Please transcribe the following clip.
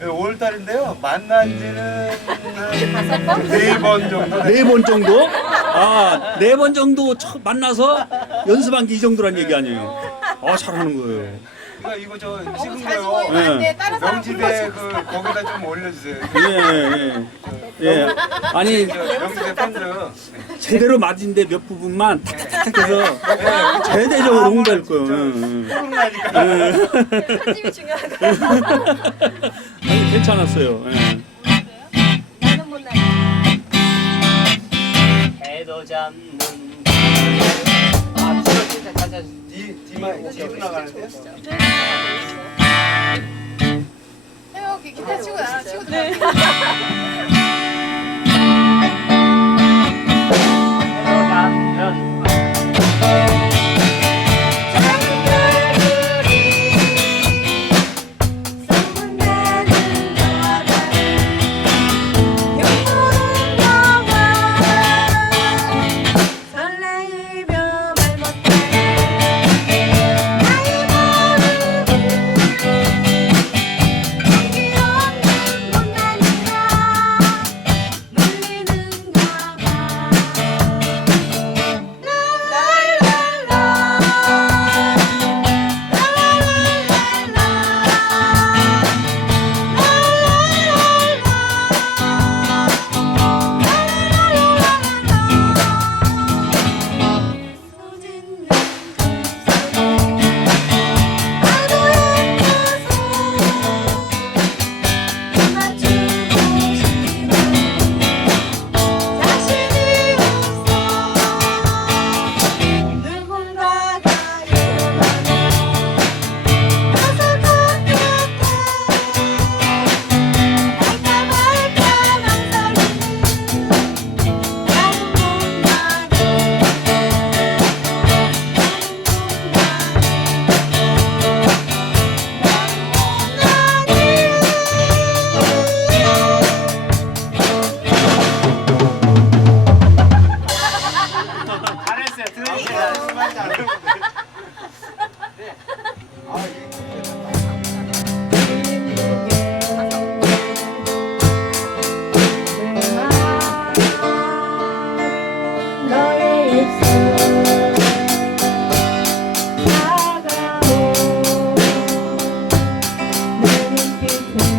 5월 달인데요. 만난 지는 한 4번 정도. 4번 정도? 아, 4번 정도 만나서 연습한 게 이 정도란 얘기 아니에요. 아, 잘하는 거예요. 이거 저 너무 찍은 잘 거요. 찍어요. 안 돼. 다른 사람 명지대 거기다 좀 올려주세요. 예, 예. 예. 아니, 명지대 팬들. 제대로 맞은데 몇 부분만 탁탁탁 해서 제대적으로 홍보할 거예요. 나니까. 편집이 중요한 거야. 아니, 괜찮았어요. 예. 나는 못 나. 해도 잡는 뒤로 나가는데요? 해요. 기타 치고 나랑 치고 들어. 해도 잡는 잘했어요. 들으니까 너의 입술 차가워 내 눈빛에